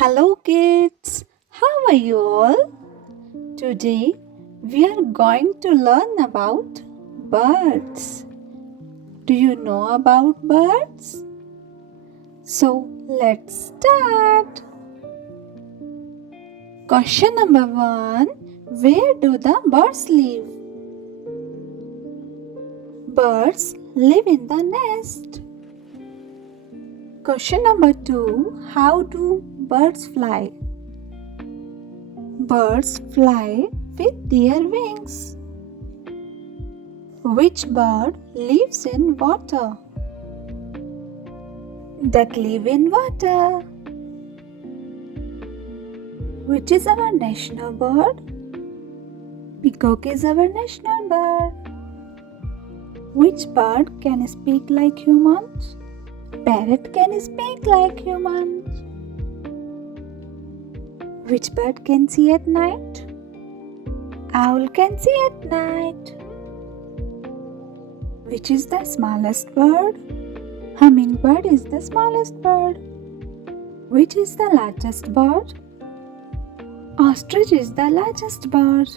Hello kids, how are you all? Today we are going to learn about birds. Do you know about birds? So let's start. Question number 1. Where do the birds live? Birds live in the nest. Question number 2. How do birds fly? Birds fly with their wings. Which bird lives in water? Duck live in water. Which is our national bird? Peacock is our national bird. Which bird can speak like humans? Parrot can speak like humans. Which bird can see at night? Owl can see at night. Which is the smallest bird? Hummingbird is the smallest bird. Which is the largest bird? Ostrich is the largest bird.